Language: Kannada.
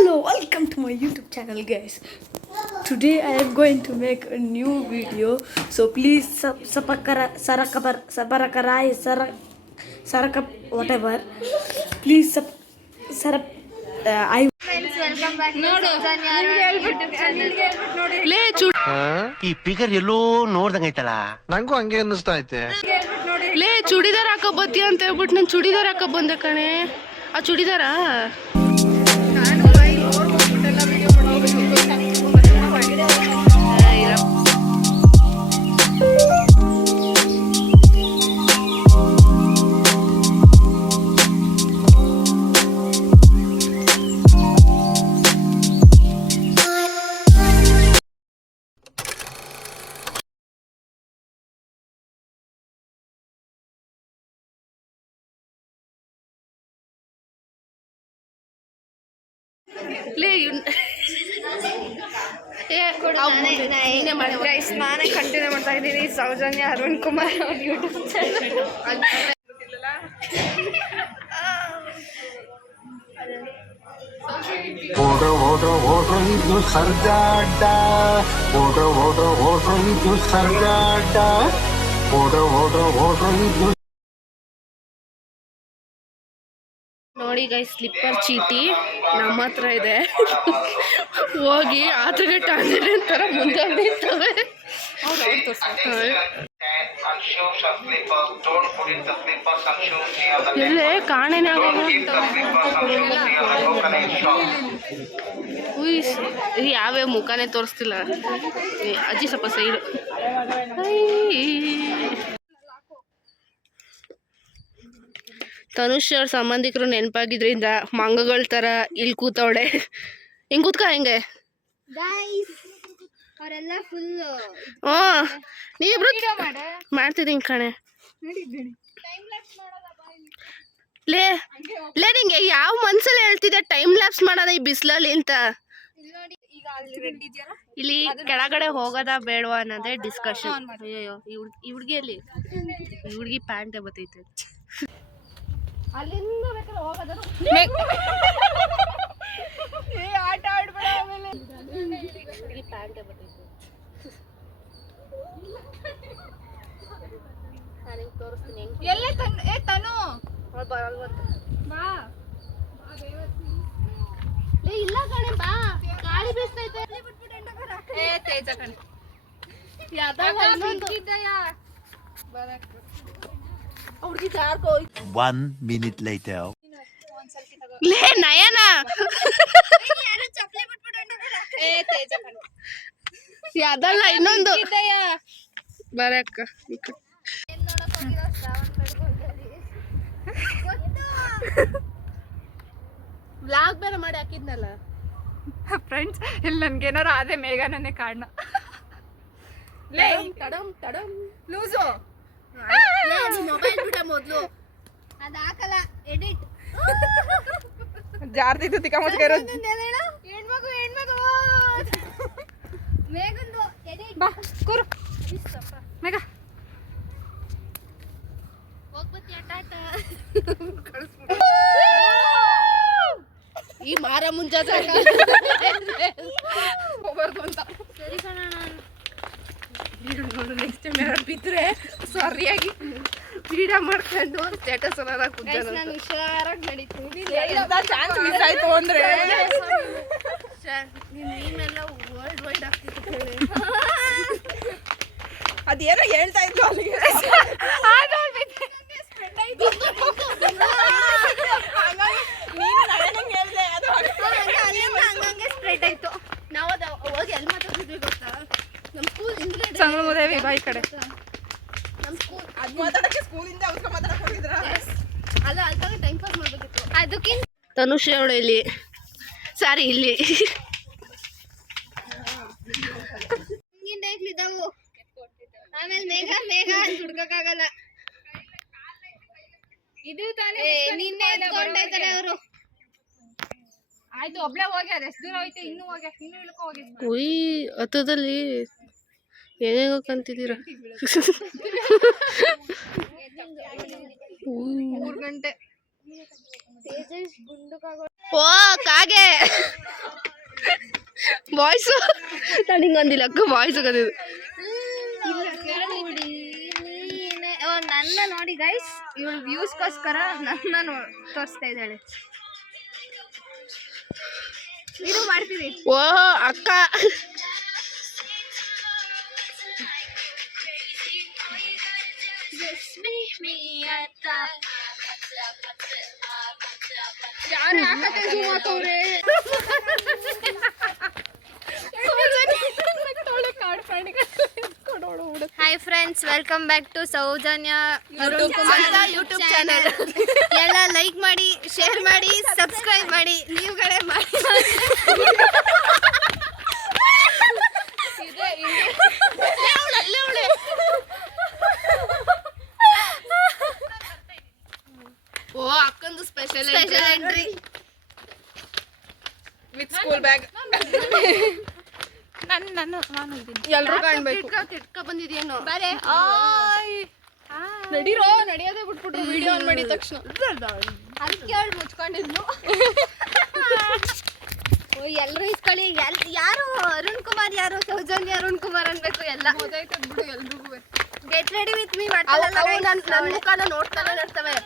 Hello, welcome to my YouTube channel, guys. Today I am going to make a new video, so please whatever. Please I. ಈ ಪಿಗರ್ ಎಲ್ಲೋ ನೋಡ್ದಂಗೈತಲ್ಲ ನಂಗೂ ಹಂಗೆ ಅನ್ನಿಸ್ತಾ ಐತೆ. ಲೇ ಚೂಡಿದಾರ್ ಹಾಕೋ ಬತ್ತಿ ಅಂತ ಹೇಳ್ಬಿಟ್ಟು ನಾನು ಚೂಡಿದಾರ್ ಹಾಕೋ ಬಂದೆ ಕಣೆ. ಆ ಚೂಡಿದಾರ ನಾನೇ ಕಂಟಿನ್ಯೂ ಮಾಡ್ತಾ ಇದ್ದೀನಿ. ಸೌಜನ್ಯ ಅರುಣ್ ಕುಮಾರ್ ಅವ್ರ ಯೂಟ್ಯೂಬ್ ಚಾನಲ್. ಇದು ಸರ್ಜಾಡ ಇದು ಸರ್ಜಾಡ ಇದು. ನೋಡಿ ಗೈ, ಸ್ಲಿಪ್ಪರ್ ಚೀಟಿ ನಮ್ಮ ಹತ್ರ ಇದೆ. ಹೋಗಿ ಆತಗಟ್ಟ ಥರ ಮುಂದೆ ನಿಂತವೆ. ಎಲ್ಲೇ ಕಾಣೆನೇ ಯಾವ್ಯಾವ ಮುಖಾನೇ ತೋರಿಸ್ತಿಲ್ಲ. ಅಜ್ಜಿ ಸ್ವಲ್ಪ ಸೈಡು. ತನುಷ್ ಅವ್ರ ಸಂಬಂಧಿಕರು ನೆನಪಾಗಿದ್ರಿಂದ ಮಂಗಗಳ ಥರ ಇಲ್ಲಿ ಕೂತವಳೆ. ಹಿಂಗೆ ಕೂತ್ಕ ಹಿಂಗೆ. ನೀವಿಬ್ರು ಮಾಡ್ತಿದ್ದೀನಿ ಕಣೆ. ಲೇ ನಿಂಗೆ ಯಾವ ಮನ್ಸಲ್ಲಿ ಹೇಳ್ತಿದ್ದೆ ಟೈಮ್ ಲ್ಯಾಪ್ಸ್ ಮಾಡೋಣ ಈ ಬಿಸಿಲಲ್ಲಿ ಅಂತ? ಇಲ್ಲಿ ಕೆಳಗಡೆ ಹೋಗೋದಾ ಬೇಡವಾ ಅನ್ನೋದೇ ಡಿಸ್ಕಷನ್. ಅಯ್ಯೋ ಈ ಹುಡುಗಿಯಲ್ಲಿ ಈ ಹುಡುಗಿ ಪ್ಯಾಂಟೇ ಬತ್ತೈತೆ. ಅಲ್ಲಿಂದ ಬೇಕಾದ್ರೆ ಹೋಗೋದಾರು ಆಟ ಆಡ್ಬೇಡ. ಆಮೇಲೆ ಪ್ಯಾಂಟೇ ಬರ್ತೈತೆ. ನಾನು ತೋರಿಸ್ತೀನಿ ಎಲ್ಲೇ ತನು ಬಾ. ಇಲ್ಲ ಕಣೆ ಬಾ, ಗಾಳಿ ಬೀಸ್ತೈತೆ. ತೇಜ ಕಣೆ ಹುಡುಗಿ ಜಾರ್ಕೋ. 1 minute later. ಲೇ ನಯನ ಅದಲ್ಲ ಇನ್ನೊಂದು ಬರಕ್ಕ. ವ್ಲಾಗ್ ಬೇರೆ ಮಾಡಿ ಹಾಕಿದ್ನಲ್ಲ ಫ್ರೆಂಡ್ಸ್. ಇಲ್ಲಿ ನನ್ಗೇನಾರು ಅದೇ ಮೇಘನೇ ಕಾರಣ. ಲೂಸು ಮೊಬೈಲ್ ಬಿಡ ಮೊದ್ಲು. ಅದ್ ಹಾಕಲ್ಲ, ಎಡಿಟ್. ಜಾರ್ದಿದ್ದು ತಿಕ್ಕ ಮುಚ್ಕ ಇರೋದು. ಹೆಣ್ಮಗು ಮೇಘಂದು ಎಡಿಟ್. ಬಾ ಕೂರು ಮೇಘ. ಹೋಗ್ಬತ್ತಿ ಅಟ್ಟಾಟ ಈ ಮಾರ ಮುಂಜಾನೆ ಹೋಗ್ಬಾರ್ದು ಅಂತ. ಸರಿ ಕಣ. ನೋಡು ನೆಕ್ಸ್ಟ್ ಟೈಮ್ ಯಾರು ಬಿದ್ದರೆ ಸರಿಯಾಗಿ ವಿಡಿಯೋ ಮಾಡ್ಕೊಂಡು ಸ್ಟೇಟಸ್ ಎಲ್ಲ ಕುಂತ್ಕೊಂಡು ನಾನು ಹುಷಾರಾಗಿ ನಡೀತೀನಿ. ಚಾನ್ಸ್ ಮಿಸ್ ಆಯ್ತು ಅಂದ್ರೆ ನೀನೆಲ್ಲ ವರ್ಲ್ಡ್ ವೈಡ್ ಆಗ್ತಿತ್ತು ಹೇಳಿ. ಅದೇನೋ ಹೇಳ್ತಾ ಇದ್ಲು ಅಲ್ಲಿಗೆ. ನೀನು ನನಗೆ ಹೇಳಿದೆ ಅದು ಹಂಗಂಗೆ ಸ್ಪ್ರೆಡ್ ಆಯ್ತು. ನಾವು ಅದು ಹೋಗಿ ಎಲ್ಲಿ ಮಾತಾಡ್ತಿದ್ವಿ ಗೊತ್ತಾ? ನಮ್ಮ ಸ್ಕೂಲ್ ಹಿಂದ್ಗಡೆ ಸಂಗಮದೇವಿ ಬಾಯಿ ಕಡೆ. ನಮ್ಮ ಸ್ಕೂಲ್ ಅದು ಮಾತಾಡಕ್ಕೆ ಸ್ಕೂಲಿಂದ ಅವ್ಸ್ಕ ಮಾತಾಡಕ್ಕೆ ಹೋಗಿದ್ರಾ? ಅಲ್ಲ, ಅಲ್ಲಿ ಟೈಮ್ ಪಾಸ್ ಮಾಡಬೇಕಿತ್ತು. ಅದಕ್ಕಿಂತ ತನುಷ್ ಅವಳು ಇಲ್ಲಿ, ಸಾರಿ ಇಲ್ಲಿ ಹಿಂಗಿಂದ ಇದ್ದಾವು. ಆಮೇಲೆ ಮೇಘ ಹುಡ್ಕಕ್ಕಾಗಲ್ಲ. ಇದು ತಾನೇ ನಿನ್ನೆ ಎತ್ಕೊಂಡೈತಾರೆ ಅವರು. ಆಯ್ತು, ಒಬ್ಳೆ ಹೋಗಿ ಅದು ಎಷ್ಟು ದೂರ ಹೋಯ್ತು. ಇನ್ನೂ ಇಳ್ಕೊ ಹೋಗಿ. ಉಯ್ ಹತ್ತದಲ್ಲಿ ಏನೇನೋ ಕಂತಿದ್ದೀರ. 3 ಗಂಟೆ. ಓ ಕಾಗೆ ವಾಯ್ಸು ನಾನು ಹಿಂಗಂದಿಲ್ಲ ಅಕ್ಕ ವಾಯ್ಸು ಕದಿದ್ದು. ನನ್ನ ನೋಡಿ ಗೈಸ್, ಇವಳು ವ್ಯೂಸ್ಗೋಸ್ಕರ ನನ್ನ ತೋರಿಸ್ತಾ ಇದ್ದಾಳೆ. ಇದು ಮಾಡ್ತೀವಿ. ಓ ಅಕ್ಕ ಯಾರು ಹಾಕತ್ತೆ zoom ಹಾಕವ್ರೆ? Hi friends, welcome back to Soujanya YouTube channel. ಎಲ್ಲ ಲೈಕ್ ಮಾಡಿ, ಶೇರ್ ಮಾಡಿ, ಸಬ್ಸ್ಕ್ರೈಬ್ ಮಾಡಿ, ನೀವುಗಳೇ ಮಾಡಿ. ಓ ಅಕ್ಕಂದು special entry with school bag. ಎಲ್ರು ಕಾಣ್ಬೇಕು. ತಿಟ್ಕ ಬಂದಿದ್ಯೇನೋ. ನಡೀರೋ ನಡೆಯೋದೇ ಬಿಟ್ಬಿಟ್ರು ವಿಡಿಯೋ ಆನ್ ಮಾಡಿದ ತಕ್ಷಣ. ಅದಕ್ಕೆ ಅವಳು ಮುಚ್ಕೊಂಡಿದ್ಲು. ಎಲ್ಲರೂ ಇಸ್ಕೊಳ್ಳಿ. ಯಾರು ಅರುಣ್ ಕುಮಾರ್, ಯಾರು ಸೌಜನ್ಯ ಅರುಣ್ ಕುಮಾರ್ ಅನ್ಬೇಕು. ಎಲ್ಲ ಬಿಡು ಎಲ್ರಿಗೂ. ಗೆಟ್ ರೆಡಿ ವಿತ್ ಮೀ ನನ್ನ ಮುಖನ ನೋಡ್ತಾನೆ ಇರ್ತವೆ.